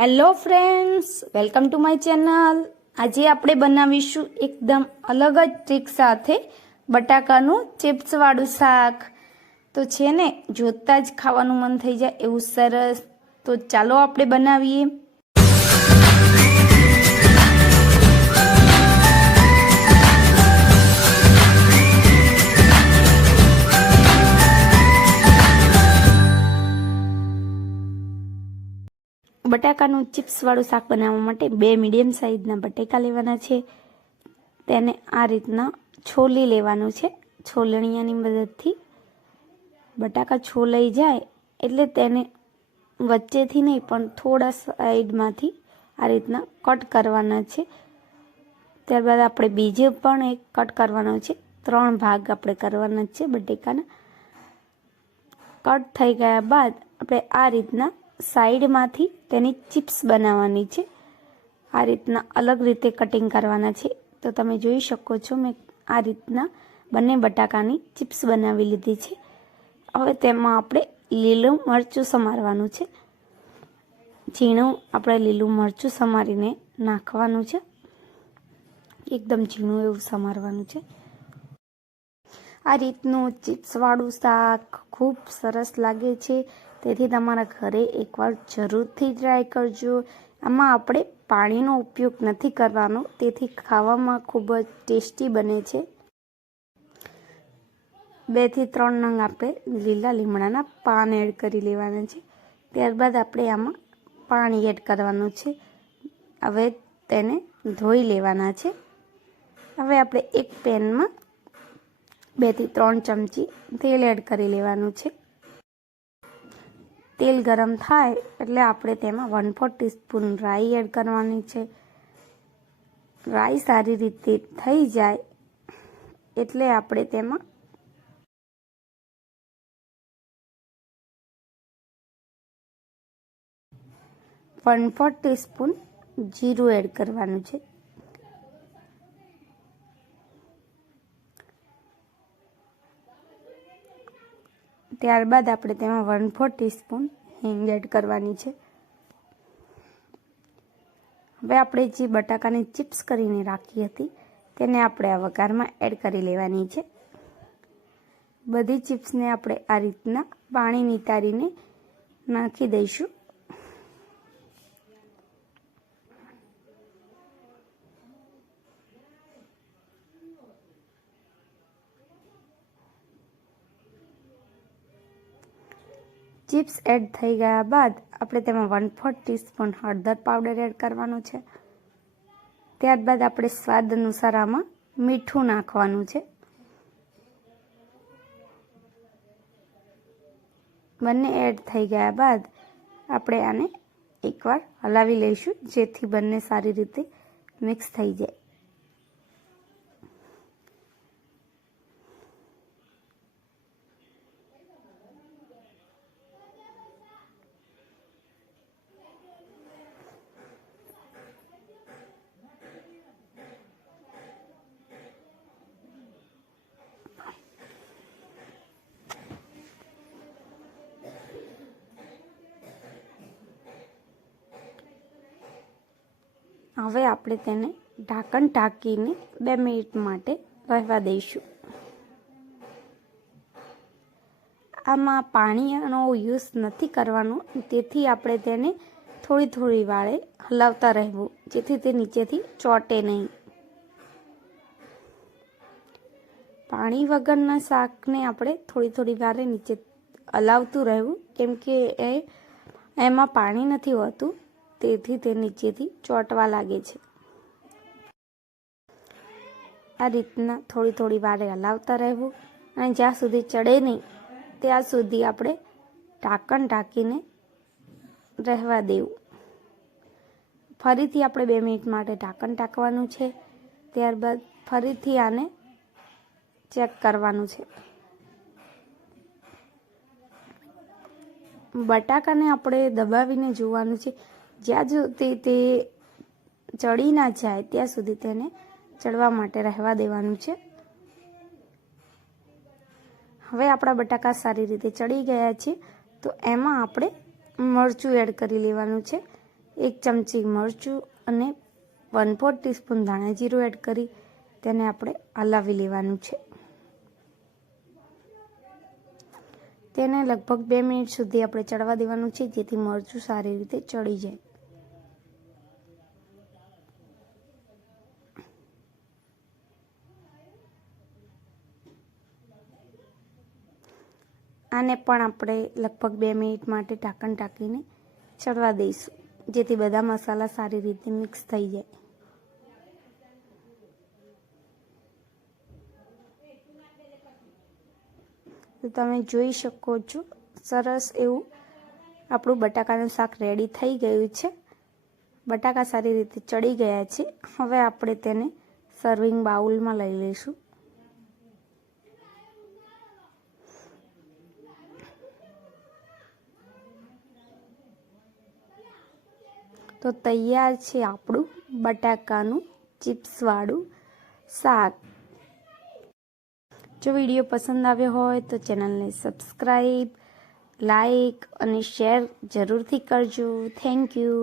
Hello friends welcome to my channel આજે આપણે બનાવીશું એકદમ અલગ જ ટ્રીક સાથે બટાકાનું ચિપ્સવાળું શાક. તો છે ને, જોતા જ ખાવાનું મન થઈ જાય એવું સરસ. તો ચાલો આપણે બનાવીએ. બટાકાનું ચિપ્સવાળું શાક બનાવવા માટે બે મીડિયમ સાઇઝના બટેકા લેવાના છે. તેને આ રીતના છોલી લેવાનું છે. છોલણીયાની મદદથી બટાકા છોલાઈ જાય એટલે તેને વચ્ચેથી નહીં, પણ થોડા સાઈડમાંથી આ રીતના કટ કરવાના છે. ત્યારબાદ આપણે બીજે પણ એક કટ કરવાનો છે. ત્રણ ભાગ આપણે કરવાના છે બટેકાના. કટ થઈ ગયા બાદ આપણે આ રીતના સાઈડમાંથી તેની ચિપ્સ બનાવવાની છે. આ રીતના અલગ રીતે કટિંગ કરવાના છે. તો તમે જોઈ શકો છો, મેં આ રીતના બંને બટાકાની ચિપ્સ બનાવી લીધી છે. હવે તેમાં આપણે લીલું મરચું સમારવાનું છે. ઝીણું આપણે લીલું મરચું સમારીને નાખવાનું છે. એકદમ ઝીણું એવું સમારવાનું છે. આ રીતનું ચિપ્સવાળું શાક ખૂબ સરસ લાગે છે. તેથી તમારા ઘરે એકવાર જરૂરથી ટ્રાય કરજો. આમાં આપણે પાણીનો ઉપયોગ નથી કરવાનો, તેથી ખાવામાં ખૂબ જ ટેસ્ટી બને છે. બેથી ત્રણ નંગ આપણે લીલા લીમડાના પાન એડ કરી લેવાના છે. ત્યારબાદ આપણે આમાં પાણી એડ કરવાનું છે. હવે તેને ધોઈ લેવાના છે. હવે આપણે એક પેનમાં બેથી ત્રણ ચમચી તેલ એડ કરી લેવાનું છે. તેલ ગરમ થાય એટલે આપણે તેમાં વન ફોર ટીસ્પૂન રાઈ એડ કરવાની છે. રાઈ સારી રીતે થઈ જાય એટલે આપણે તેમાં વન ફોર ટીસ્પૂન જીરું એડ કરવાનું છે. ત્યારબાદ આપણે તેમાં વન ફોર ટીસ્પૂન હિંગ એડ કરવાની છે. હવે આપણે જે બટાકાની ચિપ્સ કરીને રાખી હતી, તેને આપણે આ વઘારમાં એડ કરી લેવાની છે. બધી ચિપ્સને આપણે આ રીતના પાણી નિતારીને નાખી દઈશું. ચિપ્સ એડ થઈ ગયા બાદ આપણે તેમાં વન ફોર્થ ટીસ્પૂન હળદર પાવડર એડ કરવાનું છે. ત્યારબાદ આપણે સ્વાદ અનુસાર આમાં મીઠું નાખવાનું છે. બંને એડ થઈ ગયા બાદ આપણે આને એકવાર હલાવી લઈશું જેથી બંને સારી રીતે મિક્સ થઈ જાય. હવે આપણે તેને ઢાંકણ ઢાંકીને બે મિનિટ માટે રહેવા દઈશું. આમાં પાણીનો યુઝ નથી કરવાનો, તેથી આપણે તેને થોડી થોડી વારે હલાવતા રહેવું, જેથી તે નીચેથી ચોટે નહીં. પાણી વગરના શાકને આપણે થોડી થોડી વારે નીચે હલાવતું રહેવું, કેમ કે એ, એમાં પાણી નથી હોતું તેથી તે નીચેથી ચોંટવા લાગે છે. આ રીતના થોડી થોડી વારે હલાવતા રહેવું અને જ્યાં સુધી ચડે નહીં, ત્યાં સુધી આપણે ઢાંકણ ઢાંકીને રહેવા દેવું. ફરીથી આપણે બે મિનિટ માટે ઢાંકણ ઢાંકવાનું છે, ત્યારબાદ ફરીથી આને ચેક કરવાનું છે. બટાકાને આપણે દબાવીને જોવાનું છે. જ્યાં સુધી તે ચડી ના જાય, ત્યાં સુધી તેને ચડવા માટે રહેવા દેવાનું છે. હવે આપણા બટાકા સારી રીતે ચડી ગયા છે, તો એમાં આપણે મરચું એડ કરી લેવાનું છે. એક ચમચી મરચું અને વન ફોર ટીસ્પૂન ધાણા જીરું એડ કરી તેને આપણે હલાવી લેવાનું છે. તેને લગભગ બે મિનિટ સુધી આપણે ચડવા દેવાનું છે, જેથી મરચું સારી રીતે ચડી જાય. આને પણ આપણે લગભગ બે મિનિટ માટે ઢાંકણ ટાંકીને ચડવા દઈશું, જેથી બધા મસાલા સારી રીતે મિક્સ થઈ જાય. તો તમે જોઈ શકો છો, સરસ એવું આપણું બટાકાનું શાક રેડી થઈ ગયું છે. બટાકા સારી રીતે ચડી ગયા છે. હવે આપણે તેને સર્વિંગ બાઉલમાં લઈ લઈશું. તો તૈયાર છે આપણું બટાકાનું ચિપ્સવાળું શાક. જો વીડિયો પસંદ આવ્યો હોય તો ચેનલને સબસ્ક્રાઈબ લાઈક અને શેર જરૂરથી કરજો. Thank you.